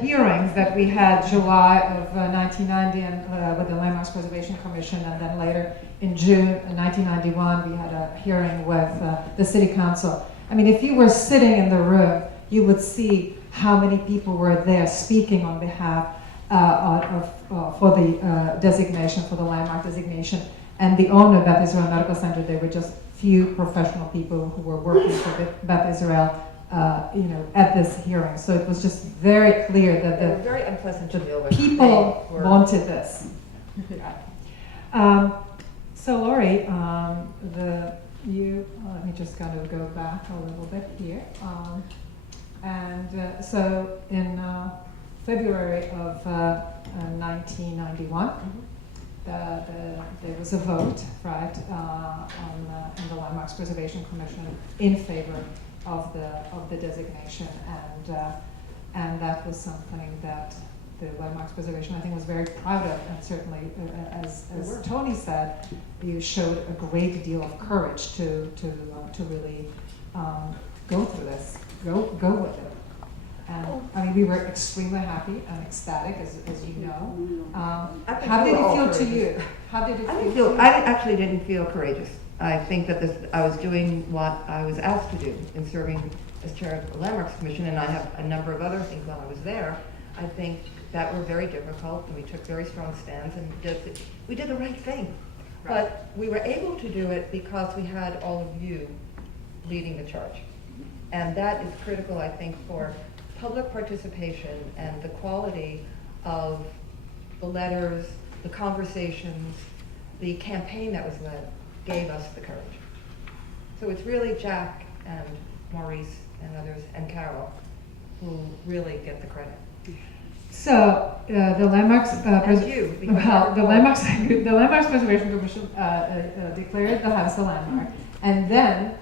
hearings that we had July of 1990 and, with the Landmarks Preservation Commission, and then later in June 1991 we had a hearing with the City Council. I mean, if you were sitting in the room, you would see how many people were there speaking on behalf for the designation, for the landmark designation. And the owner of Beth Israel Medical Center, they were just few professional people who were working for Beth Israel, at this hearing. So it was just very clear that they were very unpleasant to deal with. People wanted this. So Laurie, let me just kind of go back a little bit here. So in February of 1991, there was a vote, right, in the Landmarks Preservation Commission in favor of the designation, and that was something that the Landmarks Preservation, I think, was very proud of, and certainly, as Tony said, you showed a great deal of courage to really go through this, go with it. And I mean, we were extremely happy and ecstatic, as you know. How did it feel to you? How did it feel? I actually didn't feel courageous. I think that I was doing what I was asked to do in serving as chair of the Landmarks Commission, and I have a number of other things while I was there. I think that were very difficult, and we took very strong stands, and we did the right thing. Right. But we were able to do it because we had all of you leading the charge. And that is critical, I think, for public participation and the quality of the letters, the conversations, the campaign that was led gave us the courage. So it's really Jack and Maurice and others and Carol who really get the credit. So the Landmarks, the Landmarks Preservation Commission declared the house a landmark, and then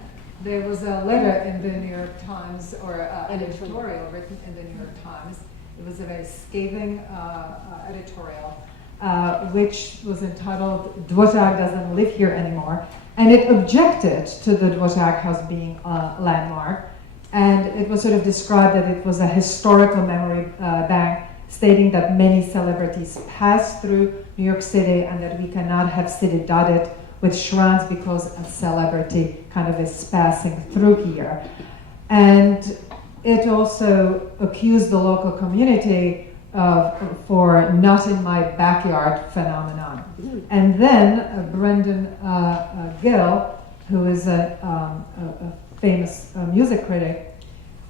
there was a letter in the New York Times, or editorial written in the New York Times. It was a very scathing editorial, which was entitled "Dvořák doesn't live here anymore," and it objected to the Dvořák house being a landmark, and it was sort of described that it was a historical memory bank, stating that many celebrities passed through New York City and that we cannot have city dotted with shrines because a celebrity kind of is passing through here. And it also accused the local community for not in my backyard phenomenon. And then Brendan Gill, who is a famous music critic,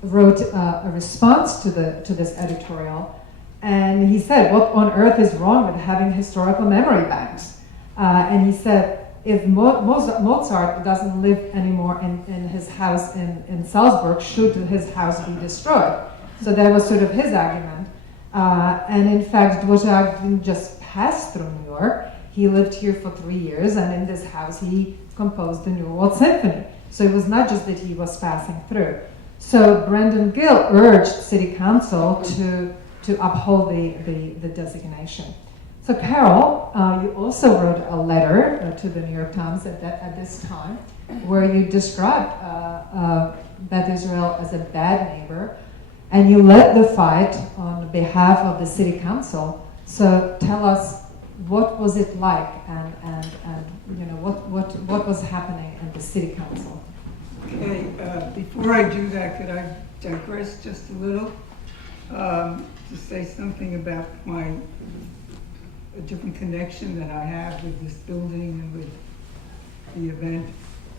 wrote a response to this editorial. And he said, what on earth is wrong with having historical memory banks? And he said, if Mozart doesn't live anymore in his house in Salzburg, should his house be destroyed? So that was sort of his argument. And in fact, Dvořák didn't just pass through New York. He lived here for 3 years, and in this house he composed the new World Symphony. So it was not just that he was passing through. So Brendan Gill urged City Council to uphold the designation. So Carol, you also wrote a letter to the New York Times at this time, where you described Beth Israel as a bad neighbor, and you led the fight on behalf of the City Council. So tell us, what was it like, and what was happening at the City Council? Okay, before I do that, could I digress just a little? To say something about a different connection that I have with this building and with the event.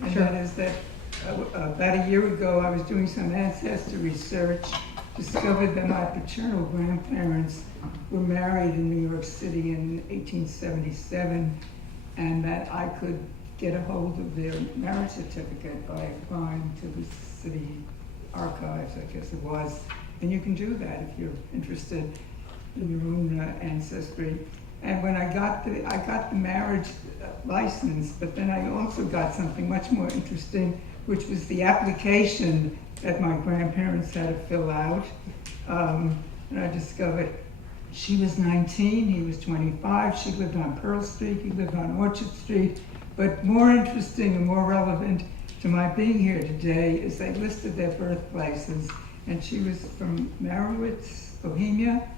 And Sure. that is that about a year ago I was doing some ancestry research, discovered that my paternal grandparents were married in New York City in 1877, and that I could get a hold of their marriage certificate by applying to the city archives, I guess it was. And you can do that if you're interested in your own ancestry. And when I got the marriage license, but then I also got something much more interesting, which was the application that my grandparents had to fill out. And I discovered she was 19, he was 25, she lived on Pearl Street, he lived on Orchard Street. But more interesting and more relevant to my being here today is they listed their birthplaces. and she was from Marowitz, Bohemia,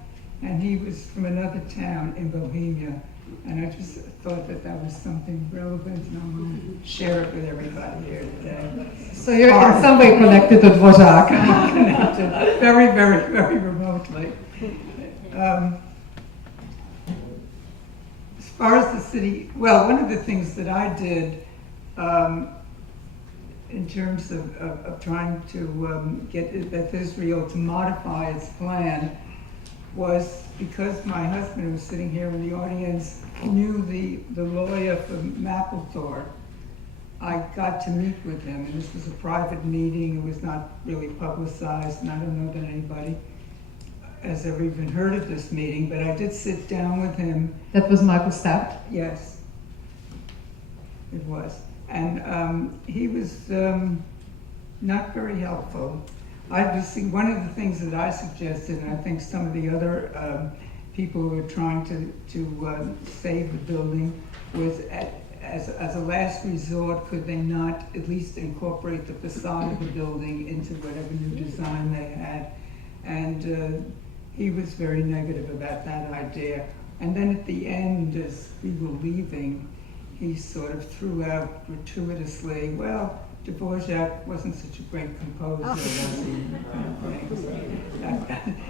and he was from another town in Bohemia. And I just thought that that was something relevant, and I'm going to share it with everybody here today. So you're in some way connected to Dvořák. Connected very, very, very remotely. As far as the city, well, one of the things that I did in terms of trying to get Beth Israel to modify its plan was because my husband, who was sitting here in the audience, knew the lawyer from Mapplethorpe. I got to meet with him, and this was a private meeting. It was not really publicized, and I don't know that anybody has ever even heard of this meeting, but I did sit down with him. That was Michael Stapp? Yes, it was. And he was not very helpful. Obviously, one of the things that I suggested, and I think some of the other people who were trying to save the building, was as a last resort, could they not at least incorporate the facade of the building into whatever new design they had? And he was very negative about that idea. And then at the end, as we were leaving, he sort of threw out gratuitously, well, Dvořák wasn't such a great composer, was he?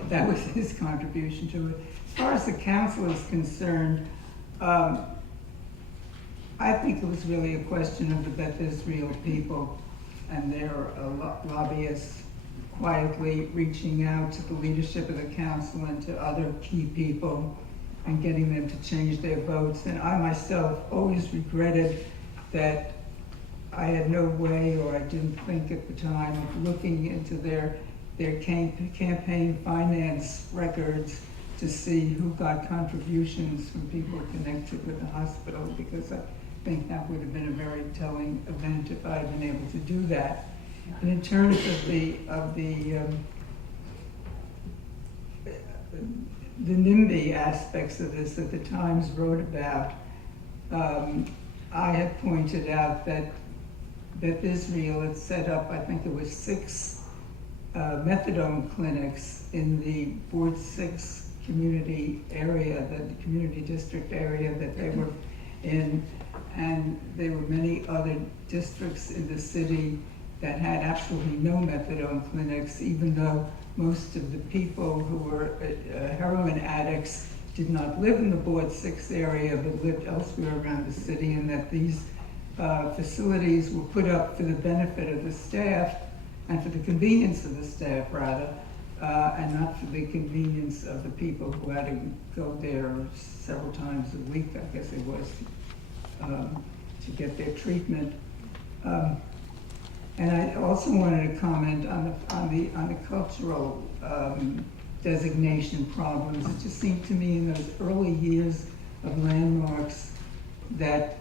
That was his contribution to it. As far as the council is concerned, I think it was really a question of the Beth Israel people and their lobbyists quietly reaching out to the leadership of the council and to other key people and getting them to change their votes. And I myself always regretted that I had no way, or I didn't think at the time, of looking into their campaign finance records to see who got contributions from people connected with the hospital, because I think that would have been a very telling event if I had been able to do that. And in terms of the NIMBY aspects of this that the Times wrote about, I had pointed out that Beth Israel had set up, I think it was 6 methadone clinics in the Ward 6 community area, the community district area that they were in. And there were many other districts in the city that had absolutely no methadone clinics, even though most of the people who were heroin addicts did not live in the Ward 6 area, but lived elsewhere around the city, and that these facilities were put up for the benefit of the staff and for the convenience of the staff, rather, and not for the convenience of the people who had to go there several times a week, I guess it was, to get their treatment. And I also wanted to comment on the cultural designation problems. It just seemed to me in those early years of landmarks that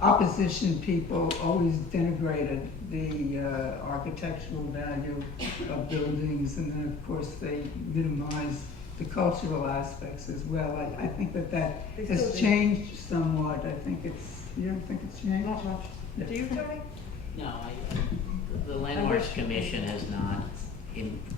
opposition people always denigrated the architectural value of buildings, and then of course they minimized the cultural aspects as well. I think that has changed somewhat. I think you don't think it's changed? Not much. Do you, Tony? No, the Landmarks Commission has not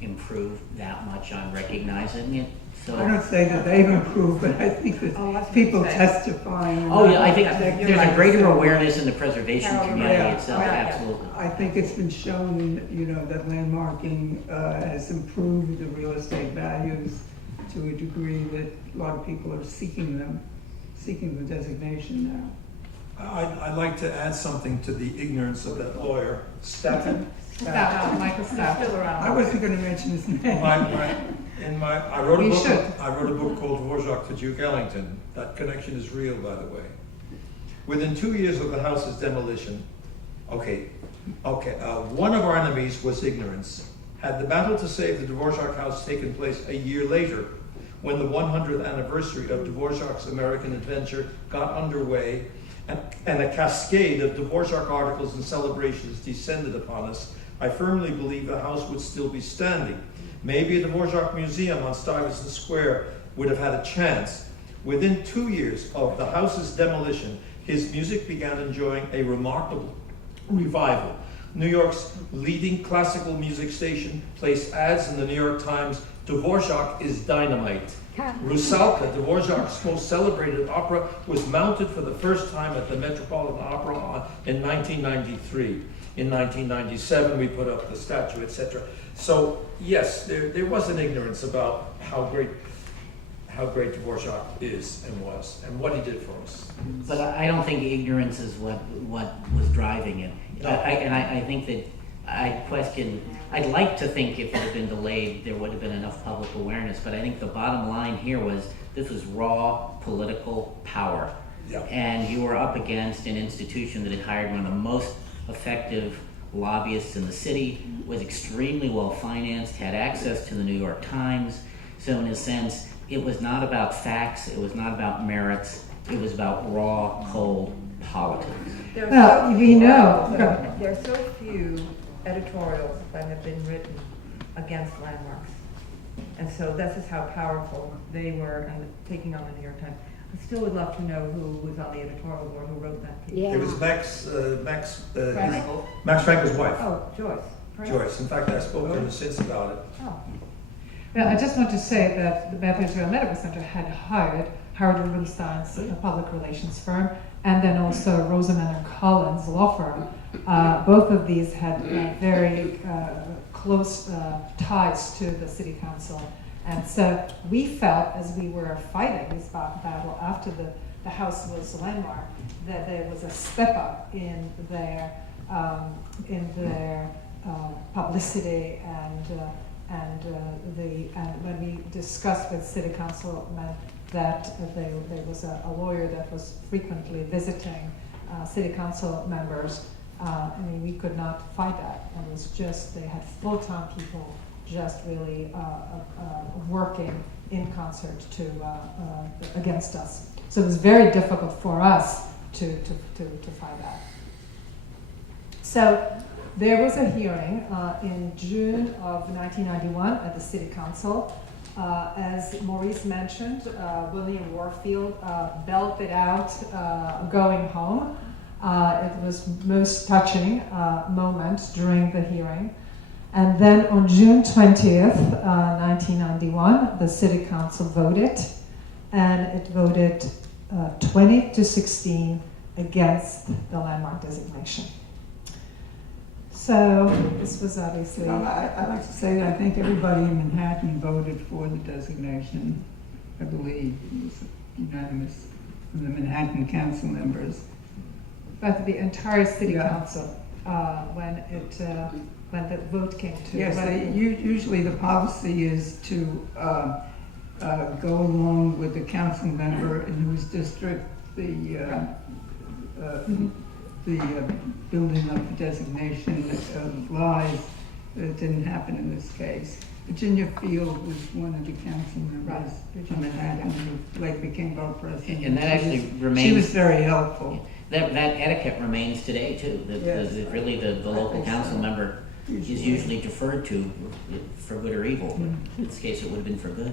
improved that much on recognizing it. So I don't say that they've improved, but I think that people testifying. oh yeah, I think there's a greater awareness in the preservation community itself. Absolutely. I think it's been shown, that landmarking has improved the real estate values to a degree that a lot of people are seeking the designation now. I'd like to add something to the ignorance of that lawyer, Stapp. Michael Stapp. Still around. I wasn't going to mention his name. I wrote a You book. should. I wrote a book called Dvořák to Duke Ellington. That connection is real, by the way. Within 2 years of the house's demolition, one of our enemies was ignorance. Had the battle to save the Dvořák house taken place a year later, when the 100th anniversary of Dvořák's American adventure got underway, and a cascade of Dvořák articles and celebrations descended upon us, I firmly believe the house would still be standing. Maybe a Dvořák museum on Stuyvesant Square would have had a chance. Within 2 years of the house's demolition, his music began enjoying a remarkable revival. New York's leading classical music station, placed ads in the New York Times, "Dvořák is dynamite." Rusalka, Dvořák's most celebrated opera, was mounted for the first time at the Metropolitan Opera in 1993. In 1997, we put up the statue, etc. So yes, there was an ignorance about how great Dvořák is and was, and what he did for us. But I don't think ignorance is what was driving it. No. I think that I'd like to think if it had been delayed, there would have been enough public awareness, but I think the bottom line here was this was raw political power. Yeah. And you were up against an institution that had hired one of the most effective lobbyists in the city, was extremely well financed, had access to the New York Times. So in a sense, it was not about facts, it was not about merits, it was about raw, cold politics. Well, we know. There are so few editorials that have been written against landmarks. And so this is how powerful they were and taking on the New York Times. I still would love to know who was on the editorial board, who wrote that piece. It was Max Frankel? Max Frankel's wife, Oh, Joyce. Right? Joyce. In fact, I spoke to her since about it. Oh, Well, I just want to say that the Beth Israel Medical Center had hired Howard Rubinstein's public relations firm, and then also Rosamond and Collins law firm. Both of these had very close ties to the city council. And so we felt, as we were fighting this battle after the house was landmark, that there was a step up in their publicity and when we discussed with city councilmen that there was a lawyer that was frequently visiting city council members. I mean, we could not fight that. It was just, they had full-time people just really working in concert against us. So it was very difficult for us to fight that. So there was a hearing in June of 1991 at the City Council. As Maurice mentioned, William Warfield belted out "Going Home." It was most touching moment during the hearing. And then on June 20th, 1991, the City Council voted, and it voted 20-16 against the landmark designation. So this was obviously... Well, I like to say that I think everybody in Manhattan voted for the designation. I believe it was unanimous from the Manhattan council members. But the entire City Yeah. Council, when the vote came to... Yes, usually the policy is to go along with the council member in whose district the building of the designation lies. It didn't happen in this case. Virginia Field was one of the council members from Manhattan who later became borough president. And that actually remains... She was very helpful. That etiquette remains today too. Yes. Really the local council member is usually deferred to for good or evil. But in this case, it would have been for good.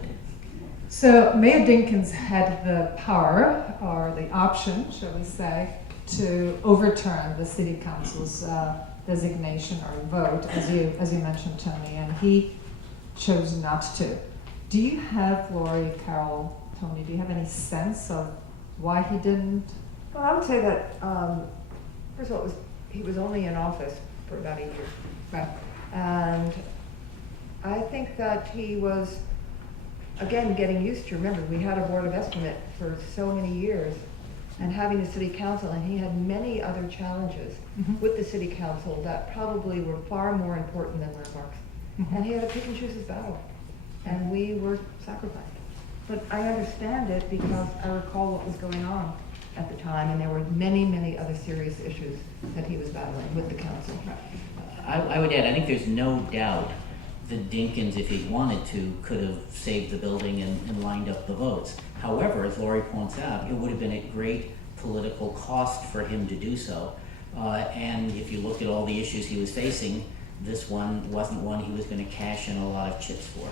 So Mayor Dinkins had the power, or the option, shall we say, to overturn the City Council's designation or vote, as you mentioned, Tony, and he chose not to. Do you have, Laurie, Carol, Tony, do you have any sense of why he didn't? well, I would say that, first of all, he was only in office for about 8 years. Right. And I think that he was, again, getting used to, remember, we had a board of estimate for so many years, and having the city council, and he had many other challenges with the city council that probably were far more important than landmarks. And he had to pick and choose his battle, and we were sacrificed. But I understand it because I recall what was going on at the time, and there were many, many other serious issues that he was battling with the council. I would add, I think there's no doubt that Dinkins, if he wanted to, could have saved the building and lined up the votes. However, as Laurie points out, it would have been at great political cost for him to do so. And if you look at all the issues he was facing, this one wasn't one he was going to cash in a lot of chips for.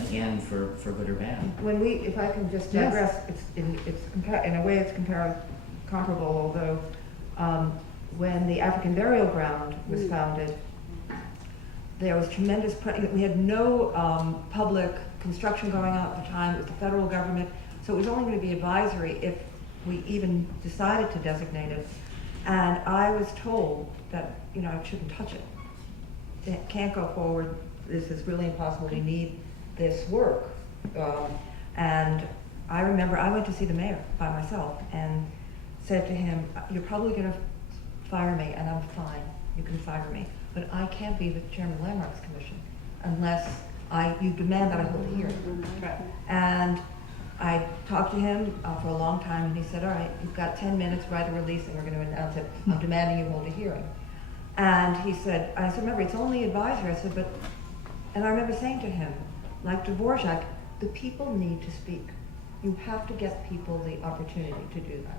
Again, for good or bad. When we, if I can just digress, in a way it's comparable, although when the African Burial Ground was founded, there was tremendous, we had no public construction going on at the time. It was the federal government, so it was only going to be advisory if we even decided to designate it. And I was told that, you know, I shouldn't touch it. It can't go forward. This is really impossible. We need this work. And I remember I went to see the mayor by myself and said to him, "You're probably going to fire me, and I'm fine. You can fire me. But I can't be the chairman of the Landmarks Commission unless you demand that I hold a hearing." And I talked to him for a long time, and he said, "All right, you've got 10 minutes, write a release, and we're going to announce it. I'm demanding you hold a hearing." And he said, I said, "Remember, it's only advisory." I said, "But," and I remember saying to him, like Dvořák, the people need to speak. You have to get people the opportunity to do that.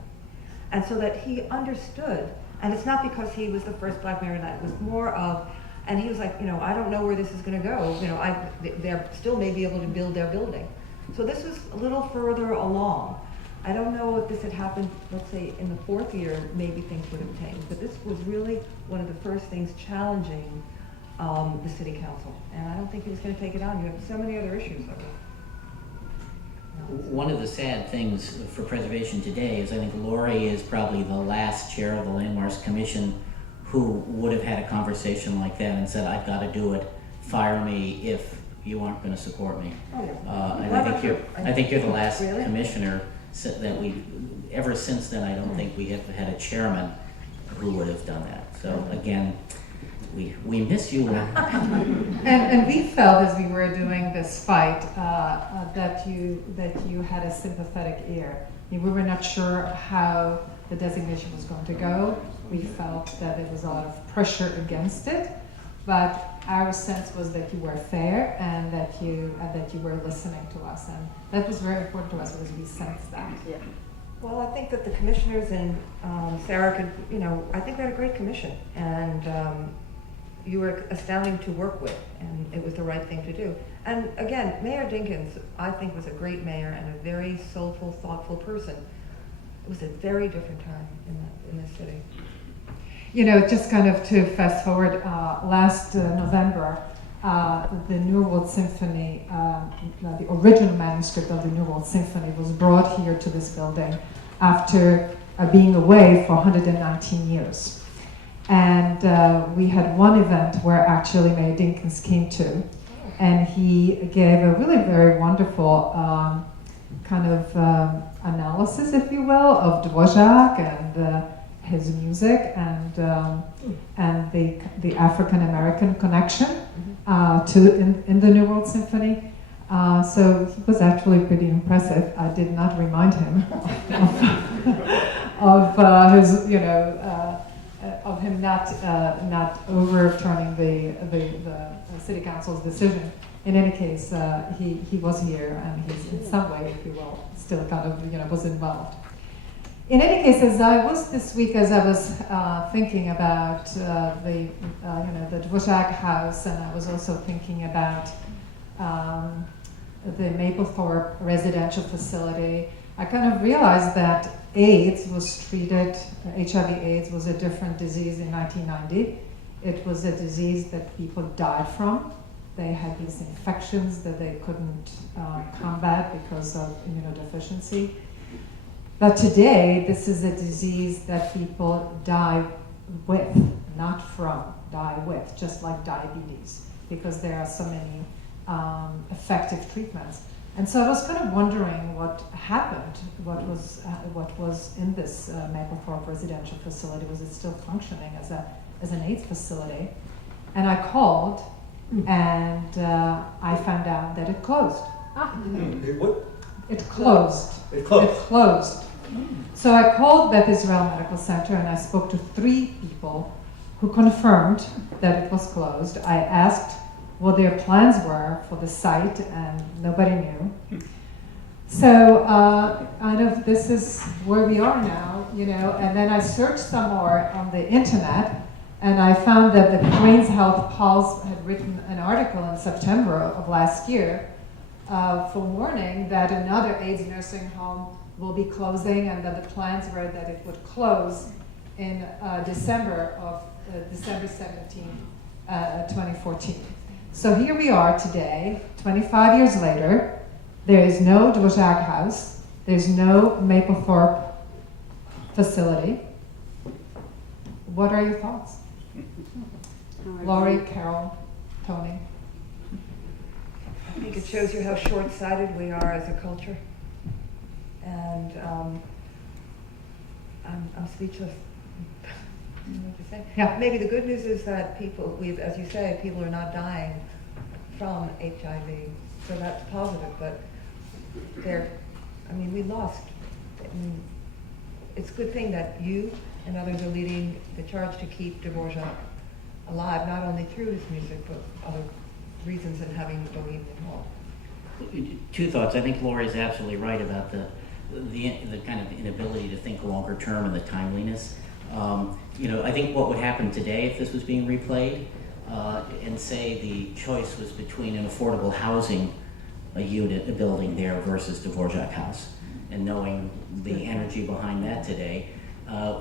And so that he understood, and it's not because he was the first black mayor, it was more of, and he was like, you know, I don't know where this is going to go. You know, they're still may be able to build their building. So this was a little further along. I don't know if this had happened, let's say, in the 4th year, maybe things would have changed. But this was really one of the first things challenging the city council. And I don't think he was going to take it on. You have so many other issues. One of the sad things for preservation today is I think Laurie is probably the last chair of the Landmarks Commission who would have had a conversation like that and said, "I've got to do it, fire me if you aren't going to support me." Oh, yeah. And I think you're the last Really? commissioner that ever since then, I don't think we have had a chairman who would have done that. So again, we miss you. And we felt as we were doing this fight that you had a sympathetic ear. We were not sure how the designation was going to go. We felt that there was a lot of pressure against it, but our sense was that you were fair and that you were listening to us, and that was very important to us because we sensed that. Yeah. Well, I think that the commissioners and Sarah could, you know, I think we had a great commission, and you were astounding to work with, and it was the right thing to do. And again, Mayor Dinkins, I think, was a great mayor and a very soulful, thoughtful person. It was a very different time in this city. You know, just kind of to fast forward, last November, the New World Symphony, the original manuscript of the New World Symphony was brought here to this building after being away for 119 years. And we had one event where actually Mayor Dinkins came to, and he gave a really very wonderful kind of analysis, if you will, of Dvořák and his music and the African American connection in the New World Symphony. So he was actually pretty impressive. I did not remind him of his, you know, of him not overturning the city council's decision. In any case, he was here, and he's in some way, if you will, still kind of, you know, was involved. In any case, as I was this week, as I was thinking about the Dvořák house, and I was also thinking about the Maplethorpe residential facility, I kind of realized that AIDS was treated, HIV/AIDS was a different disease in 1990. It was a disease that people died from. They had these infections that they couldn't combat because of immunodeficiency. But today, this is a disease that people die with, not from, die with, just like diabetes, because there are so many effective treatments. And so I was kind of wondering what happened, what was in this Maplethorpe residential facility. Was it still functioning as an AIDS facility? And I called, and I found out that it closed. What? It closed. It closed. It closed. So I called Beth Israel Medical Center, and I spoke to 3 people who confirmed that it was closed. I asked what their plans were for the site, and nobody knew. So kind of this is where we are now, you know. And then I searched some more on the internet, and I found that the Queen's Health Pulse had written an article in September of last year for warning that another AIDS nursing home will be closing, and that the plans were that it would close in December 17, 2014. So here we are today, 25 years later. There is no Dvořák house. There's no Maplethorpe facility. What are your thoughts? Laurie, Carol, Tony? I think it shows you how short-sighted we are as a culture. And I'm speechless. I don't know what to say. Yeah. Maybe the good news is that people, as you say, people are not dying from HIV. So that's positive, but we lost. It's a good thing that you and others are leading the charge to keep Dvořák alive, not only through his music, but other reasons in having Bohemian Hall. Two thoughts. I think Laurie's absolutely right about the kind of inability to think longer term and the timeliness. I think what would happen today if this was being replayed, and say the choice was between an affordable housing a building there versus Dvořák House, and knowing the energy behind that today,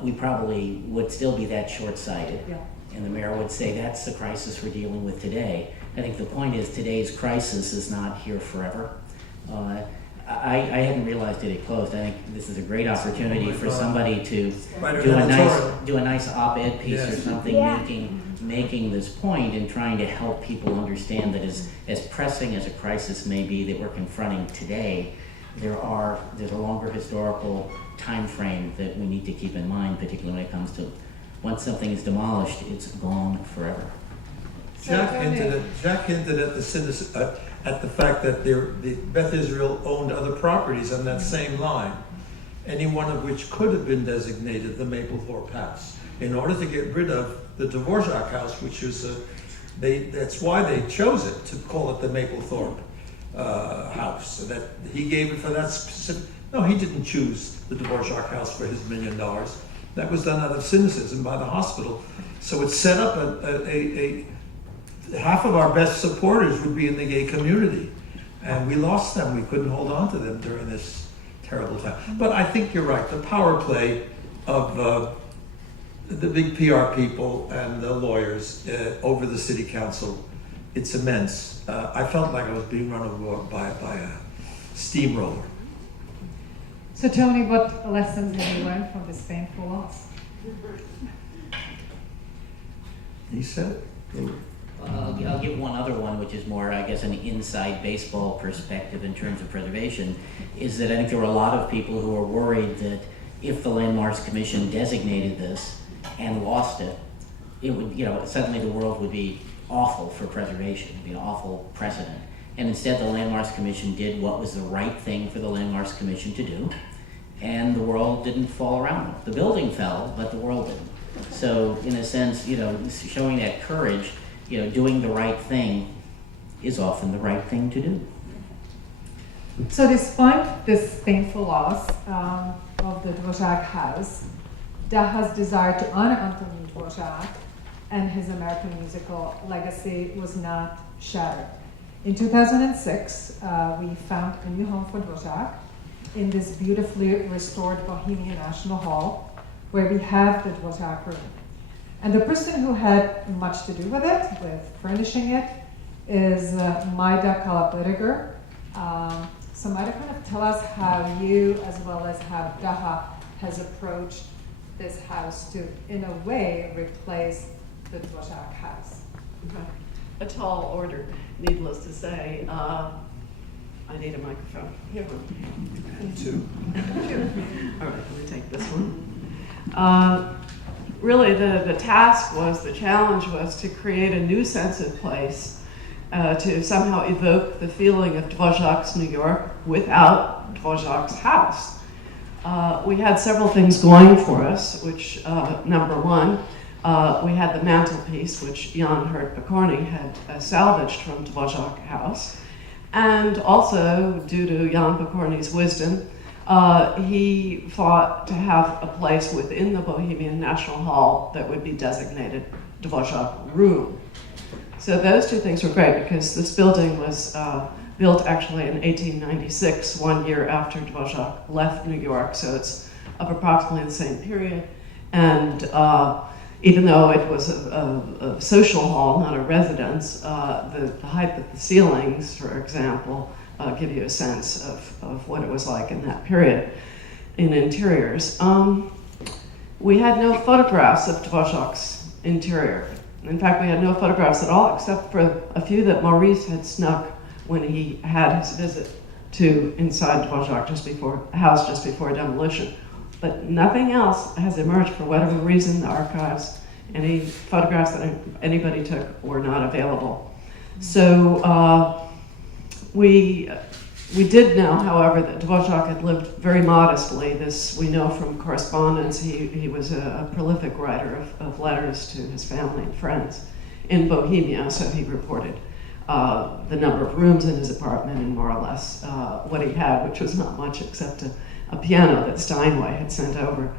we probably would still be that short-sighted. Yeah. And the mayor would say that's the crisis we're dealing with today. I think the point is today's crisis is not here forever. I hadn't realized it had closed. I think this is a great opportunity for somebody to do a nice op-ed piece or something, making this point and trying to help people understand that as pressing as a crisis may be that we're confronting today, there's a longer historical time frame that we need to keep in mind, particularly when it comes to once something is demolished, it's gone forever. Jack hinted at the fact that the Beth Israel owned other properties on that same line, any one of which could have been designated the Maplethorpe House. In order to get rid of the Dvořák House, which is that's why they chose it to call it the Maplethorpe House. So that he gave it for that specific. No, he didn't choose the Dvořák House for his $1 million. That was done out of cynicism by the hospital. So it set up a half of our best supporters would be in the gay community. And we lost them. We couldn't hold on to them during this terrible time. But I think you're right. The power play of the big PR people and the lawyers over the city council, it's immense. I felt like I was being run over by a steamroller. So Tony, what lessons have you learned from this painful loss? He said it. I'll give one other one, which is more, I guess, an inside baseball perspective in terms of preservation, is that I think there were a lot of people who were worried that if the Landmarks Commission designated this and lost it, it would, suddenly the world would be awful for preservation, it would be an awful precedent. And instead the Landmarks Commission did what was the right thing for the Landmarks Commission to do, and the world didn't fall around them. The building fell, but the world didn't. So in a sense, showing that courage, doing the right thing is often the right thing to do. So despite this painful loss of the Dvořák house, DAHA'S desire to honor Antonín Dvořák and his American musical legacy was not shattered. In 2006, we found a new home for Dvořák in this beautifully restored Bohemian National Hall, where we have the Dvořák room. And the person who had much to do with it, with furnishing it, is Majda Kallab Whitaker. So Majda, kind of tell us how you, as well as how DAHA has approached this house to, in a way, replace the Dvořák house. A tall order, needless to say. I need a microphone. Here one. Two. All right, let me take this one. Really, the task was, the challenge was to create a new sense of place, to somehow evoke the feeling of Dvořák's New York without Dvořák's house. We had several things going for us, which, number one, we had the mantelpiece, which Jan Hert Pokorny had salvaged from Dvořák house. And also, due to Jan Pokorny's wisdom, he fought to have a place within the Bohemian National Hall that would be designated Dvořák Room. So those two things were great because this building was built actually in 1896, 1 year after Dvořák left New York, so it's of approximately the same period. And even though it was a social hall, not a residence, the height of the ceilings, for example, give you a sense of what it was like in that period in interiors. We had no photographs of Dvořák's interior. In fact, we had no photographs at all, except for a few that Maurice had snuck when he had his visit to inside Dvořák house just before demolition. But nothing else has emerged for whatever reason. The archives, any photographs that anybody took were not available. So we did know, however, that Dvořák had lived very modestly. This we know from correspondence. He was a prolific writer of letters to his family and friends in Bohemia, so he reported the number of rooms in his apartment and more or less what he had, which was not much except a piano that Steinway had sent over.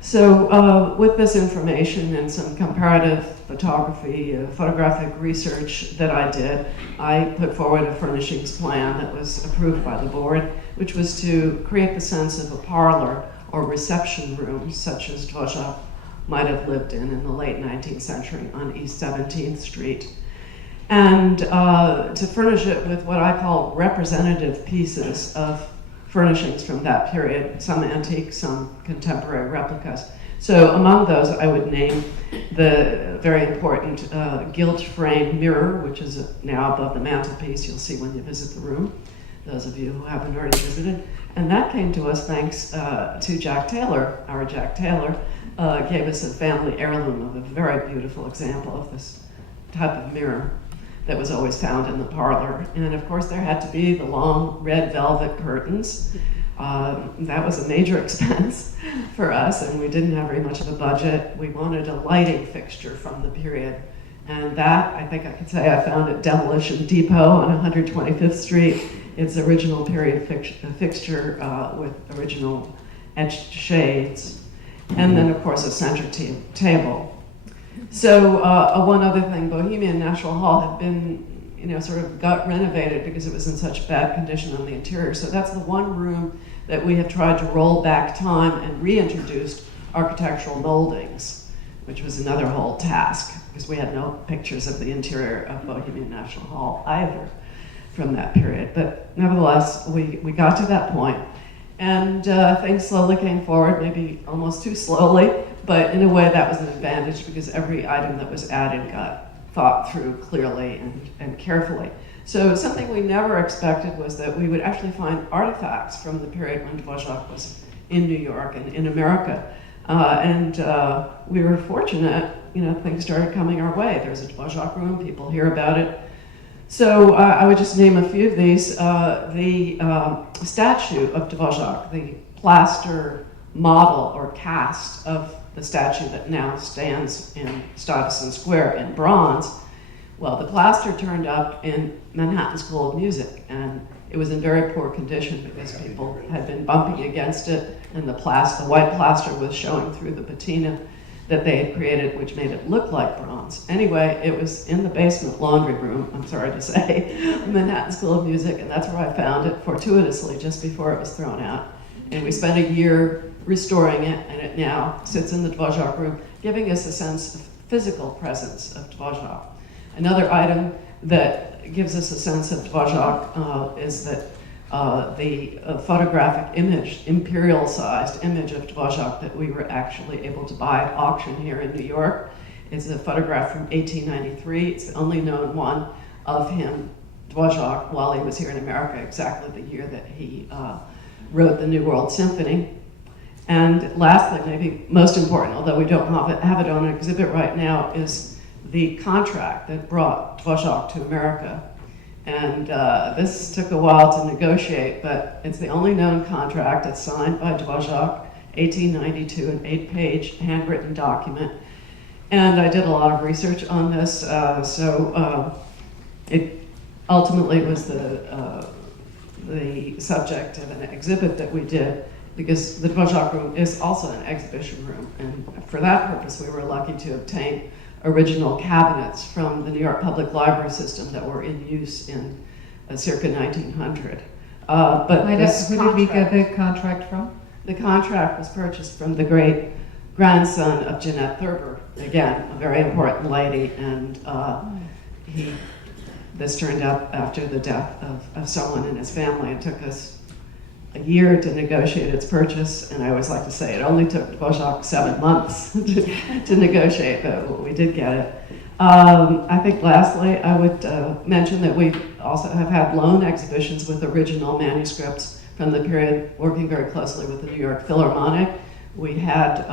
So with this information and some comparative photography, photographic research that I did, I put forward a furnishings plan that was approved by the board, which was to create the sense of a parlor or reception room, such as Dvořák might have lived in the late 19th century on East 17th Street. And to furnish it with what I call representative pieces of furnishings from that period, some antique, some contemporary replicas. So among those, I would name the very important gilt frame mirror, which is now above the mantelpiece. You'll see when you visit the room, those of you who haven't already visited. And that came to us thanks to Jack Taylor. Our Jack Taylor gave us a family heirloom of a very beautiful example of this type of mirror that was always found in the parlor. And of course there had to be the long red velvet curtains. That was a major expense for us, and we didn't have very much of a budget. We wanted a lighting fixture from the period. And that, I think I could say I found at Demolition Depot on 125th Street. It's original period fixture with original etched shades. And then of course a center table. So one other thing, Bohemian National Hall had been, sort of got renovated because it was in such bad condition on the interior. So that's the one room that we have tried to roll back time and reintroduced architectural moldings, which was another whole task because we had no pictures of the interior of Bohemian National Hall either from that period. But nevertheless, we got to that point. And things slowly came forward, maybe almost too slowly, but in a way that was an advantage because every item that was added got thought through clearly and carefully. So something we never expected was that we would actually find artifacts from the period when Dvořák was in New York and in America. And we were fortunate, things started coming our way. There's a Dvořák room, people hear about it. So I would just name a few of these. The statue of Dvořák, the plaster model or cast of the statue that now stands in Stuyvesant Square in bronze, well, the plaster turned up in Manhattan School of Music, and it was in very poor condition because people had been bumping against it, and the white plaster was showing through the patina that they had created, which made it look like bronze. Anyway, it was in the basement laundry room, I'm sorry to say, Manhattan School of Music, and that's where I found it fortuitously just before it was thrown out. And we spent a year restoring it, and it now sits in the Dvořák room, giving us a sense of physical presence of Dvořák. Another item that gives us a sense of Dvořák is that the photographic image, imperial-sized image of Dvořák that we were actually able to buy at auction here in New York. It's a photograph from 1893. It's the only known one of him, Dvořák, while he was here in America, exactly the year that he wrote the New World Symphony. And lastly, maybe most important, although we don't have it on an exhibit right now, is the contract that brought Dvořák to America. And this took a while to negotiate, but it's the only known contract. It's signed by Dvořák, 1892, an 8-page handwritten document. And I did a lot of research on this, so it ultimately was the subject of an exhibit that we did, because the Dvořák room is also an exhibition room. And for that purpose, we were lucky to obtain original cabinets from the New York Public Library system that were in use in circa 1900. But Majda, who did we get the contract from? The contract was purchased from the great grandson of Jeanette Thurber, again, a very important lady, and this turned up after the death of someone in his family. It took us a year to negotiate its purchase, and I always like to say it only took Dvořák 7 months to negotiate, but we did get it. I think lastly, I would mention that we also have had loan exhibitions with original manuscripts from the period, working very closely with the New York Philharmonic. We had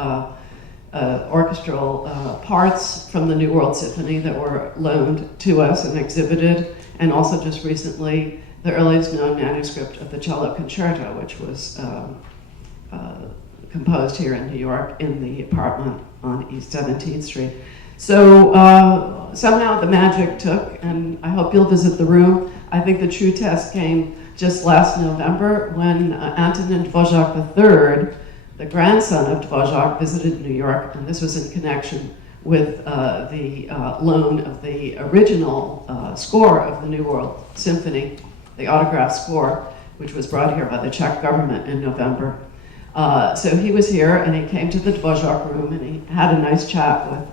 orchestral parts from the New World Symphony that were loaned to us and exhibited, and also just recently the earliest known manuscript of the cello concerto, which was composed here in New York in the apartment on East 17th Street. So somehow the magic took, and I hope you'll visit the room. I think the true test came just last November when Antonin Dvořák III, the grandson of Dvořák, visited New York, and this was in connection with the loan of the original score of the New World Symphony, the autograph score, which was brought here by the Czech government in November. So he was here, and he came to the Dvořák room, and he had a nice chat with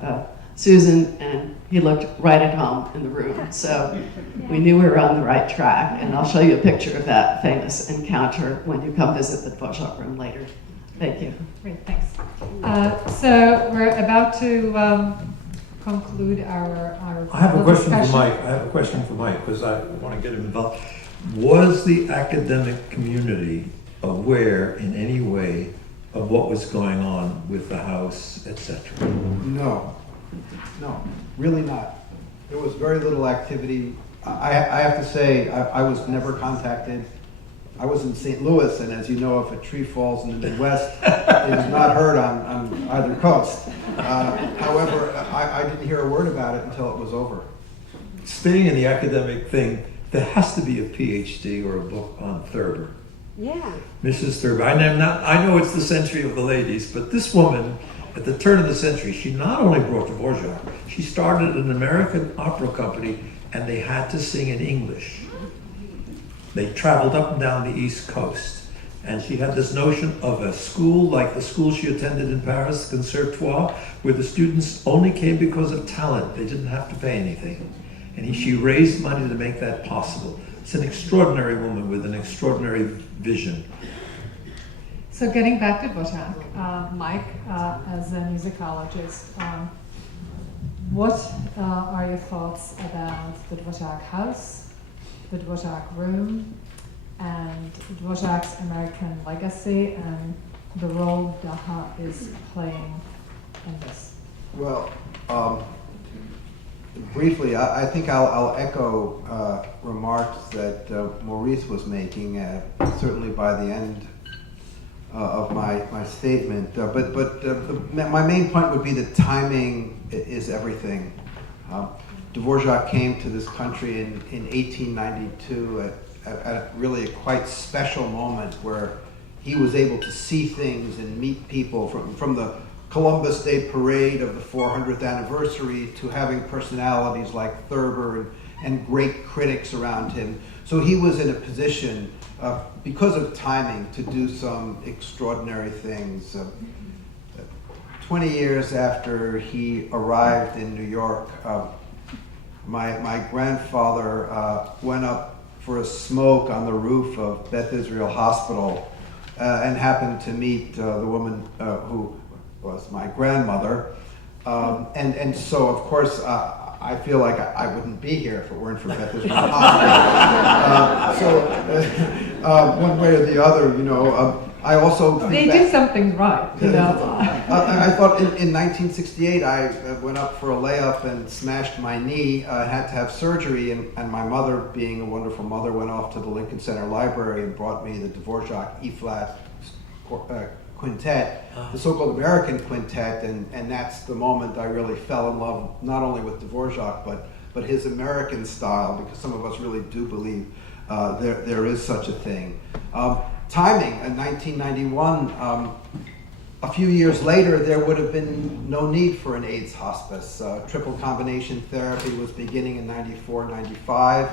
Susan, and he looked right at home in the room. So we knew we were on the right track, and I'll show you a picture of that famous encounter when you come visit the Dvořák room later. Thank you. Great, thanks. So we're about to conclude our I have a question discussion. for Mike. I have a question for Mike because I want to get him involved. Was the academic community aware in any way of what was going on with the house, etc.? No, really not. There was very little activity. I have to say, I was never contacted. I was in St. Louis, and as you know, if a tree falls in the Midwest, it is not heard on either coast. However, I didn't hear a word about it until it was over. Staying in the academic thing, there has to be a PhD or a book on Thurber. Yeah. Mrs. Thurber. I know it's the century of the ladies, but this woman, at the turn of the century, she not only brought Dvořák, she started an American opera company, and they had to sing in English. They traveled up and down the East Coast, and she had this notion of a school like the school she attended in Paris, Conservatoire, where the students only came because of talent. They didn't have to pay anything. And she raised money to make that possible. It's an extraordinary woman with an extraordinary vision. So getting back to Dvořák, Mike, as a musicologist, what are your thoughts about the Dvořák house, the Dvořák room, and Dvořák's American legacy and the role Daha is playing in this? Well, briefly, I think I'll echo remarks that Maurice was making, certainly by the end of my statement. My main point would be that timing is everything. Dvořák came to this country in 1892 at really a quite special moment where he was able to see things and meet people from the Columbus Day Parade of the 400th anniversary to having personalities like Thurber and great critics around him. So he was in a position, because of timing, to do some extraordinary things. 20 years after he arrived in New York, my grandfather went up for a smoke on the roof of Beth Israel Hospital and happened to meet the woman who was my grandmother. And so, of course, I feel like I wouldn't be here if it weren't for Beth Israel Hospital. One way or the other, you know, I also think They did something right, you know. I thought in 1968 I went up for a layup and smashed my knee. I had to have surgery, and my mother, being a wonderful mother, went off to the Lincoln Center Library and brought me the Dvořák E-flat quintet, the so-called American quintet, and that's the moment I really fell in love not only with Dvořák but his American style, because some of us really do believe there is such a thing. Timing, in 1991, a few years later, there would have been no need for an AIDS hospice. Triple combination therapy was beginning in 94, 95,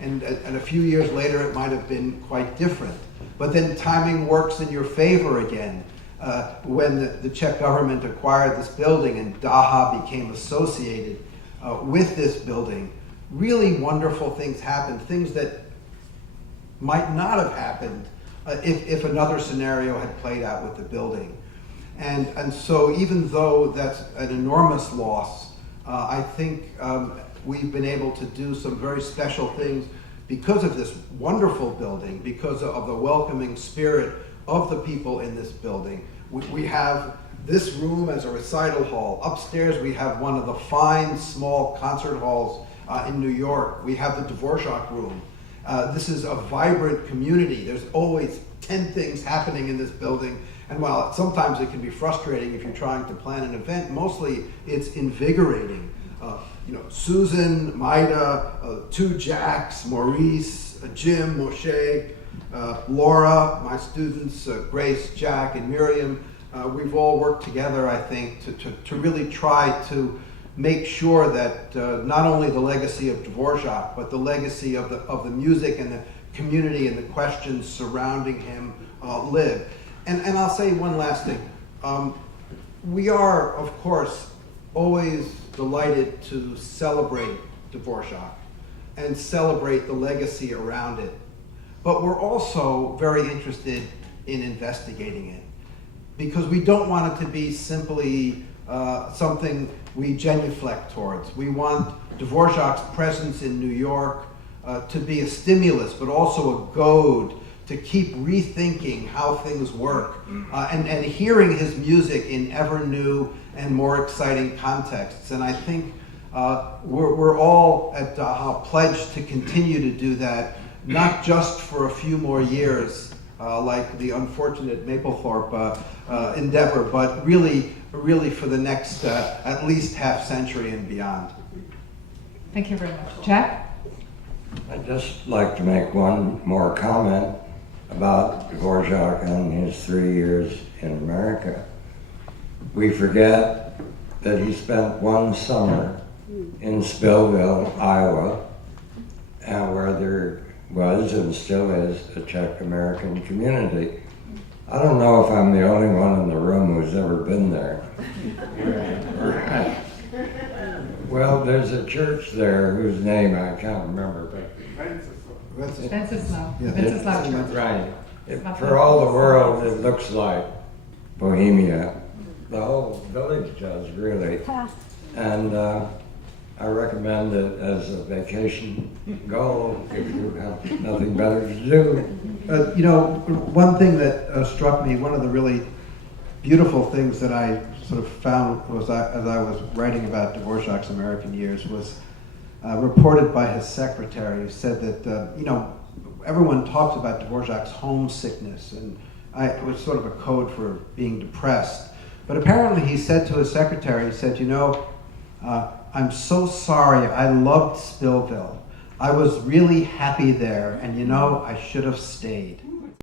and a few years later, it might have been quite different. But then timing works in your favor again. when the Czech government acquired this building and DAHA became associated with this building, really wonderful things happened, things that might not have happened if another scenario had played out with the building. And so even though that's an enormous loss, I think we've been able to do some very special things because of this wonderful building, because of the welcoming spirit of the people in this building. We have this room as a recital hall. Upstairs we have one of the fine small concert halls in New York. We have the Dvořák room. This is a vibrant community. There's always 10 things happening in this building. And while sometimes it can be frustrating if you're trying to plan an event, mostly it's invigorating. Susan, Majda, 2 Jacks, Maurice, Jim, Moshe, Laura, my students, Grace, Jack, and Miriam. We've all worked together, I think, to really try to make sure that not only the legacy of Dvořák, but the legacy of the music and the community and the questions surrounding him live. And I'll say one last thing. We are, of course, always delighted to celebrate Dvořák and celebrate the legacy around it. But we're also very interested in investigating it, because we don't want it to be simply something we genuflect towards. We want Dvořák's presence in New York to be a stimulus, but also a goad to keep rethinking how things work and hearing his music in ever new and more exciting contexts. And I think we're all at DAHA pledged to continue to do that, not just for a few more years, like the unfortunate Mapplethorpe endeavor, but really for the next at least half century and beyond. Thank you very much. Jack? I'd just like to make one more comment about Dvořák and his 3 years in America. We forget that he spent one summer in Spillville, Iowa, and where there was and still is a Czech American community. I don't know if I'm the only one in the room who's ever been there. Well, there's a church there whose name I can't remember, but Wenceslaw. Yeah. Wenceslaw Church. right. For all the world, it looks like Bohemia. The whole village does, really. And I recommend it as a vacation goal if you have nothing better to do. One thing that struck me, one of the really beautiful things that I sort of found was as I was writing about Dvořák's American years was reported by his secretary, who said that, everyone talks about Dvořák's homesickness, and it was sort of a code for being depressed. But apparently he said to his secretary, he said, I'm so sorry, I loved Spillville. I was really happy there, and I should have stayed.